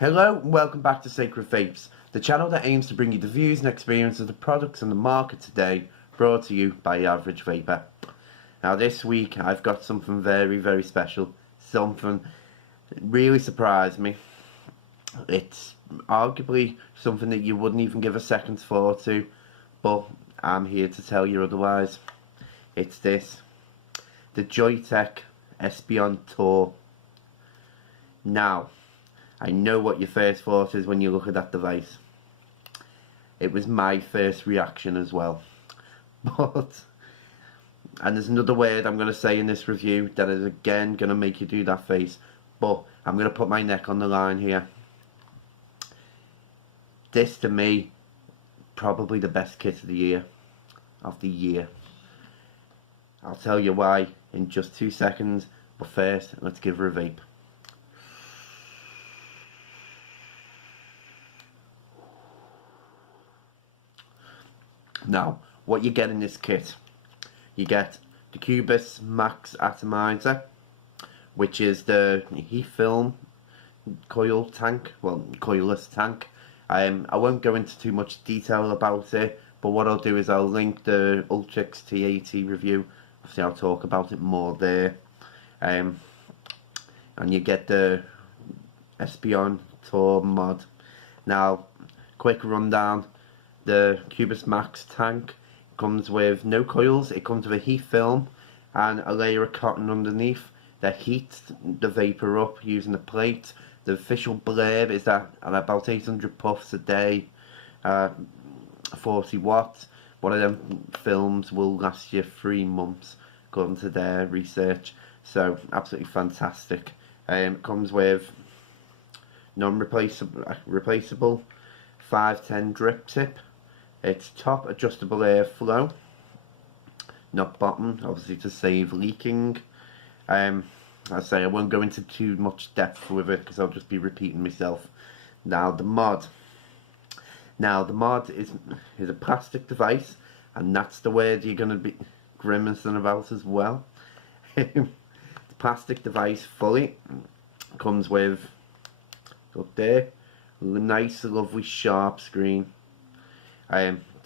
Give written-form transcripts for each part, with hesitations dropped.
Hello and welcome back to Sacred Vapes, the channel that aims to bring you the views and experience of the products on the market today, brought to you by the average vapor. Now this week I've got something very special, something that really surprised me. It's arguably something that you wouldn't even give a second's thought to, but I'm here to tell you otherwise. It's this, the Joyetech Espion Tour. Now, I know what your first thought is when you look at that device. It was my first reaction as well. And there's another word I'm going to say in this review that is again going to make you do that face, but I'm going to put my neck on the line here. This to me, probably the best kit of the year. I'll tell you why in just 2 seconds, but first let's give her a vape. Now, what you get in this kit, you get the Cubus Max Atomizer, which is the heat film coil tank, well, coilless tank. I won't go into too much detail about it, but what I'll do is I'll link the Ultrix T80 review. Obviously I'll talk about it more there. And you get the Espion Tour mod. Now, quick rundown. The Cubus Max tank comes with no coils. It comes with a heat film and a layer of cotton underneath that heats the vapor up using the plate. The official blurb is that at about 800 puffs a day, 40 watts. One of them films will last you 3 months, according to their research. So absolutely fantastic. It comes with non-replaceable 510 drip tip. It's top adjustable airflow, not bottom, obviously to save leaking. I say I won't go into too much depth with it because I'll just be repeating myself. Now the mod is a plastic device, and that's the word you're going to be grimacing about as well. The plastic device fully comes with, up there, a nice lovely sharp screen.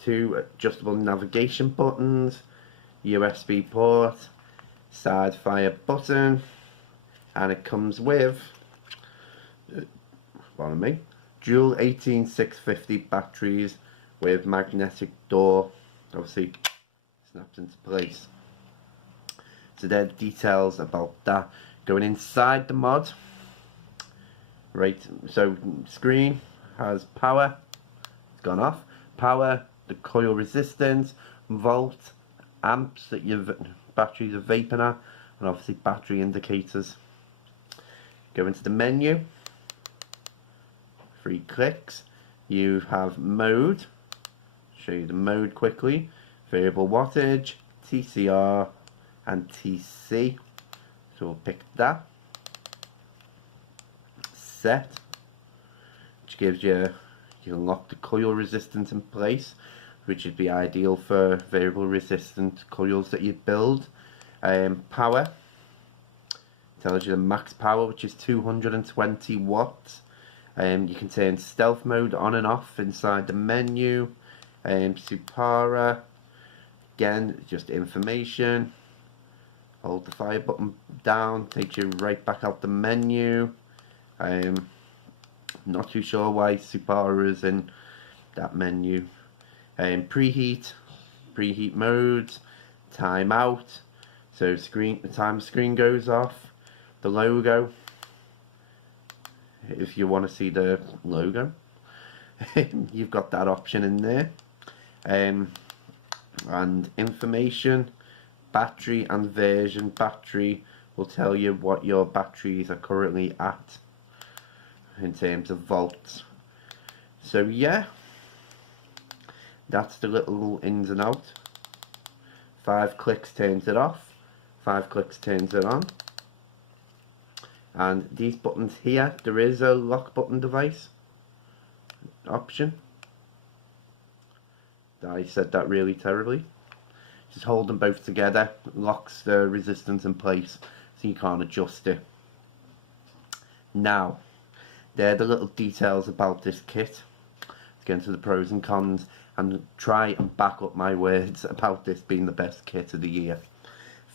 2 adjustable navigation buttons, USB port, side fire button, and it comes with, pardon me, dual 18650 batteries with magnetic door, obviously snaps into place. So there are details about that. Going inside the mod, right, so screen has power, it's gone off. Power, the coil resistance, volt, amps that your batteries are vaping at, and obviously battery indicators. Go into the menu, 3 clicks, you have mode, show you the mode quickly, variable wattage, TCR and TC, so we'll pick that. Set, which gives you, you can lock the coil resistance in place, which would be ideal for variable resistant coils that you build. Power tells you the max power, which is 220 watts. You can turn stealth mode on and off inside the menu. Supara, again, just information. Hold the fire button down, takes you right back out the menu. Not too sure why Supara is in that menu. Preheat modes, timeout. So the time screen goes off. The logo, if you want to see the logo, you've got that option in there. And information, battery and version. Battery will tell you what your batteries are currently at in terms of volts. So yeah, that's the little ins and outs. 5 clicks turns it off, 5 clicks turns it on. And these buttons here, there is a lock button device option. I said that really terribly. Just hold them both together, locks the resistance in place so you can't adjust it. Now, They're the little details about this kit. Let's get into the pros and cons and try and back up my words about this being the best kit of the year.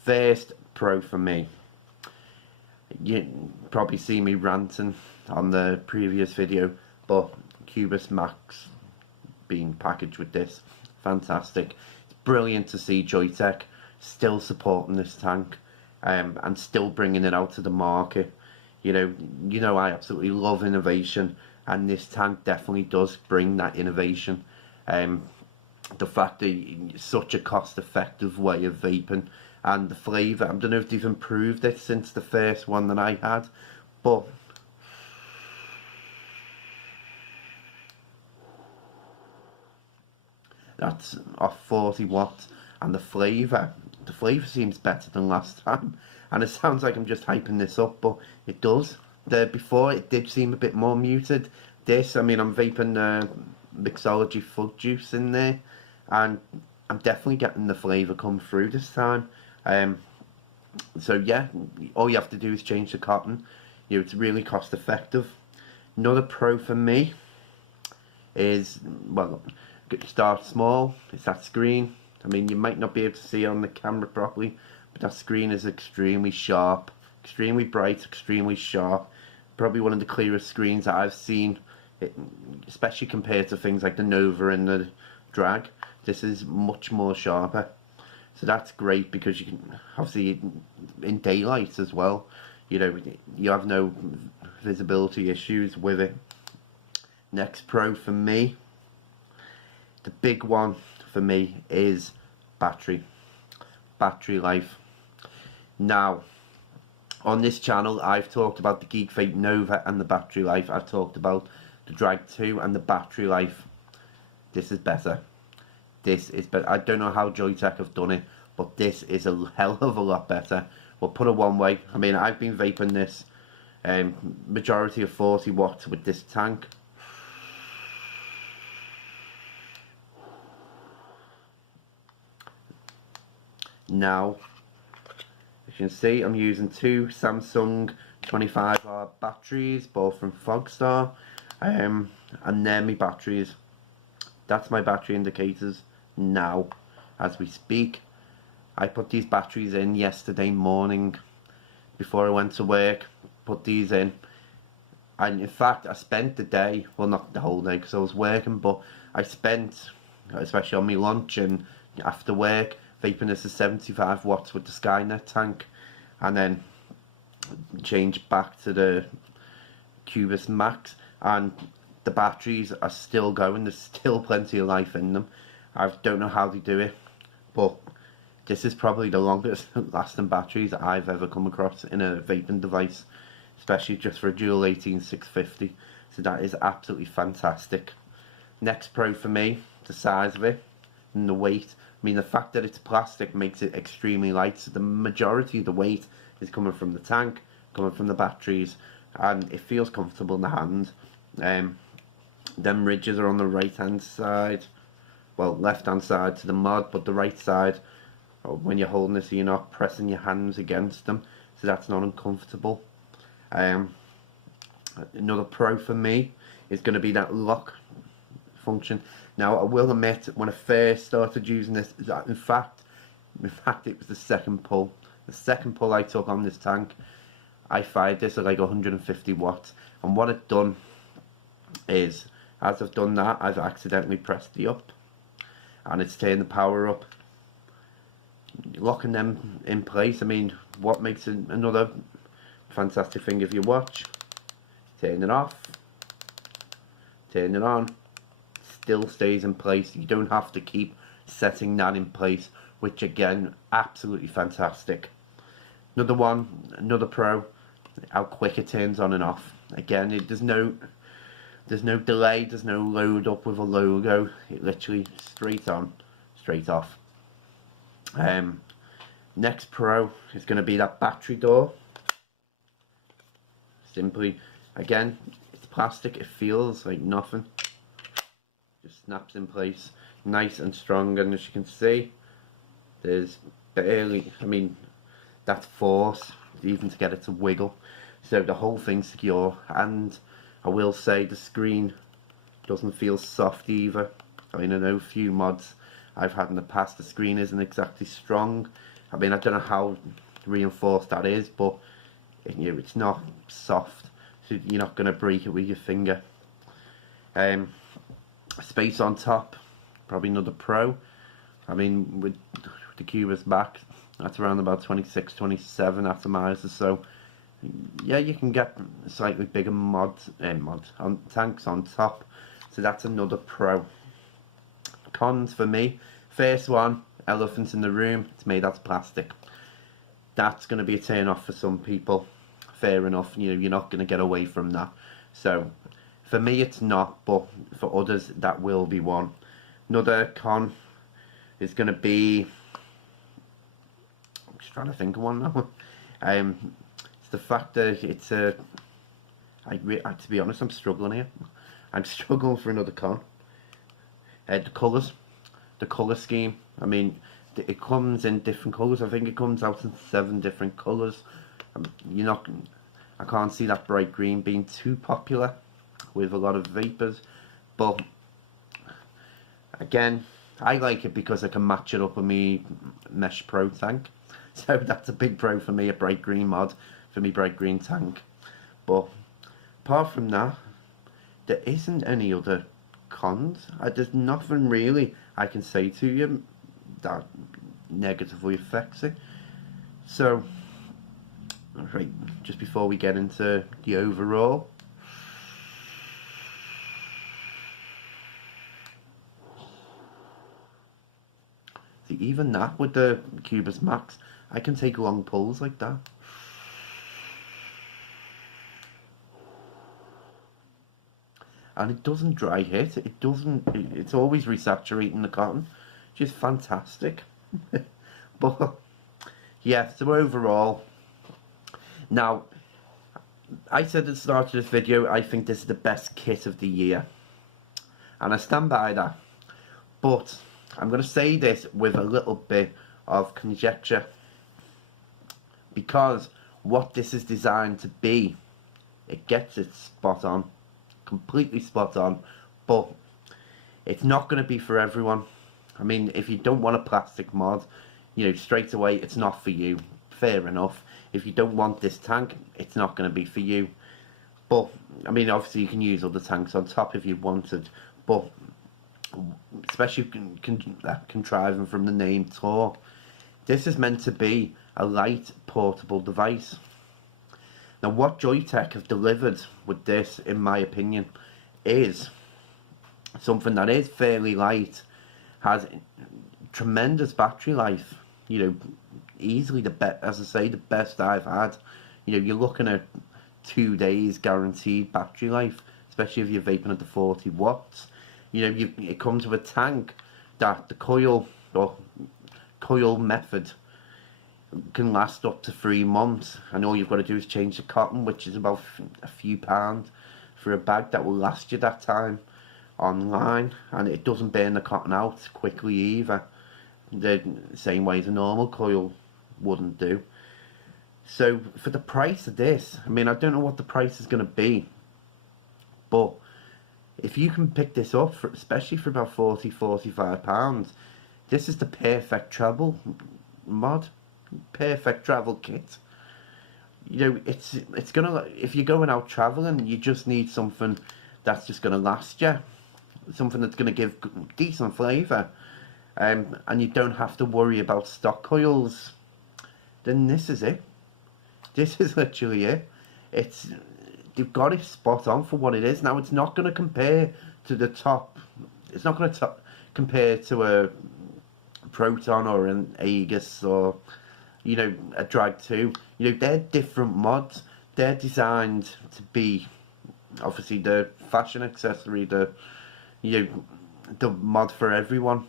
First pro for me. You probably see me ranting on the previous video, but Cubus Max being packaged with this, fantastic. It's brilliant to see Joyetech still supporting this tank, and still bringing it out to the market. You know I absolutely love innovation, and this tank definitely does bring that innovation. The fact that it's such a cost-effective way of vaping, and the flavour, I don't know if they've improved it since the first one that I had, but that's off 40 watts, and the flavour seems better than last time. And it sounds like I'm just hyping this up, but it does. Before it did seem a bit more muted. This, I mean, I'm vaping mixology fug juice in there, and I'm definitely getting the flavour come through this time. So yeah, all you have to do is change the cotton. It's really cost effective. Another pro for me is, well, start small. It's that screen. I mean, you might not be able to see on the camera properly, but that screen is extremely sharp, extremely bright, extremely sharp. Probably one of the clearest screens that I've seen, especially compared to things like the Nova and the Drag. This is much more sharper. So that's great, because you can, obviously, in daylight as well, you have no visibility issues with it. Next pro for me, the big one for me, is battery life. Now, on this channel, I've talked about the Geek Vape Nova and the battery life. I've talked about the Drag 2 and the battery life. This is better. This is better. I don't know how Joyetech have done it, but this is a hell of a lot better. We'll put it one way. I mean, I've been vaping this majority of 40 watts with this tank. Now, as you can see, I'm using two Samsung 25R batteries, both from Fogstar, and they're my batteries. That's my battery indicators now, as we speak. I put these batteries in yesterday morning before I went to work. Put these in, and in fact I spent the day, well, not the whole day because I was working, but I spent, especially on my lunch and after work, vaping this is 75 watts with the Skynet tank, and then changed back to the Cubus Max, and the batteries are still going. There's still plenty of life in them. I don't know how they do it, but this is probably the longest lasting batteries I've ever come across in a vaping device, especially just for a dual 18650. So that is absolutely fantastic. Next pro for me, the size of it and the weight. I mean, the fact that it's plastic makes it extremely light, so the majority of the weight is coming from the tank, coming from the batteries, and it feels comfortable in the hand. Them ridges are on the right hand side, well, left hand side to the mod, but the right side, when you're holding this, you're not pressing your hands against them, so that's not uncomfortable. Another pro for me is going to be that lock function. Now, I will admit, when I first started using this, in fact it was the second pull I took on this tank. I fired this at like 150 watts, and what I've done is, as I've done that, I've accidentally pressed the up, and it's turned the power up, locking them in place. I mean, what makes it another fantastic thing, if you watch, turn it off, turn it on, still stays in place. You don't have to keep setting that in place, which again, absolutely fantastic. Another pro, how quick it turns on and off. Again, there's no delay, there's no load up with a logo. It literally straight on, straight off. Next pro is going to be that battery door. Simply, again, it's plastic, it feels like nothing. Just snaps in place, nice and strong, and as you can see, there's barely, I mean, that force even to get it to wiggle. So the whole thing's secure, and I will say the screen doesn't feel soft either. I mean, I know a few mods I've had in the past, the screen isn't exactly strong. I mean, I don't know how reinforced that is, but it's not soft, so you're not going to break it with your finger. Space on top, probably another pro. I mean, with the Cubus back, that's around about 26, 27 atomizers, so yeah, you can get slightly bigger tanks on top, so that's another pro. Cons for me, first one, elephant in the room, it's made out of plastic. That's going to be a turn off for some people. Fair enough, you're not going to get away from that. So for me it's not, but for others that will be one. Another con is going to be, I'm just trying to think of one now. It's the fact that it's to be honest, I'm struggling here. I'm struggling for another con. The colours, the colour scheme. I mean, it comes in different colours. I think it comes out in 7 different colours. I can't see that bright green being too popular with a lot of vapors, but again, I like it because I can match it up with me Mesh Pro tank. So that's a big pro for me, a bright green mod for me bright green tank. But apart from that, there isn't any other cons. There's nothing really I can say to you that negatively affects it. So, right, just before we get into the overall, see, even that with the Cubus Max, I can take long pulls like that. And it doesn't dry hit, it's always resaturating the cotton, which is fantastic. But yeah, so overall, now, I said at the start of this video, I think this is the best kit of the year, and I stand by that. But I'm going to say this with a little bit of conjecture, because what this is designed to be, it gets it spot on, completely spot on, but it's not going to be for everyone. I mean, if you don't want a plastic mod, straight away it's not for you. Fair enough. If you don't want this tank, it's not going to be for you. But I mean, obviously you can use other tanks on top if you wanted, but especially contriving from the name Tor, this is meant to be a light portable device. Now, what Joyetech have delivered with this, in my opinion, is something that is fairly light, has tremendous battery life. Easily the best, as I say, the best I've had. You're looking at 2 days guaranteed battery life, especially if you're vaping at the 40 watts. It comes with a tank that the coil method can last up to 3 months, and all you've got to do is change the cotton, which is about a few pounds for a bag that will last you that time online, and it doesn't burn the cotton out quickly either, the same way as a normal coil wouldn't do. So for the price of this, I mean, I don't know what the price is going to be, but if you can pick this up, especially for about £40–45, this is the perfect travel mod, perfect travel kit. It's gonna, if you're going out traveling, you just need something that's just gonna last you, something that's gonna give decent flavour, and you don't have to worry about stock coils. Then this is it. This is literally it. They've got it spot on for what it is. Now, it's not going to compare to the top. It's not going to compare to a Proton or an Aegis or, a Drag 2. They're different mods. They're designed to be, obviously, the fashion accessory, the mod for everyone.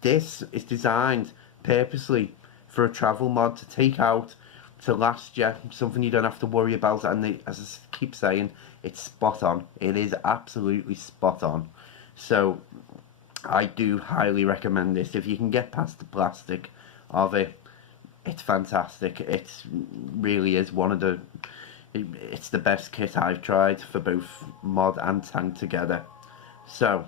This is designed purposely for a travel mod to take out, to last you, something you don't have to worry about, and as I keep saying, it's spot on. It is absolutely spot on. So I do highly recommend this. If you can get past the plastic of it, it's fantastic. It really is one of the It's the best kit I've tried for both mod and tank together. So,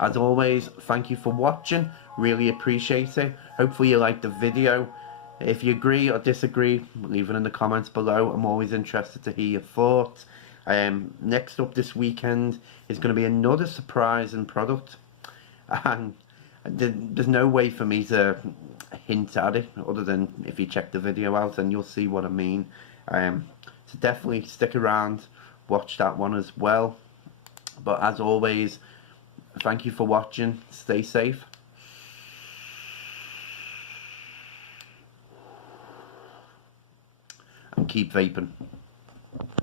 as always, thank you for watching. Really appreciate it. Hopefully you liked the video. If you agree or disagree, leave it in the comments below. I'm always interested to hear your thoughts. Next up this weekend is going to be another surprising product. And there's no way for me to hint at it other than if you check the video out and you'll see what I mean. So definitely stick around, watch that one as well. But as always, thank you for watching. Stay safe. And keep vaping.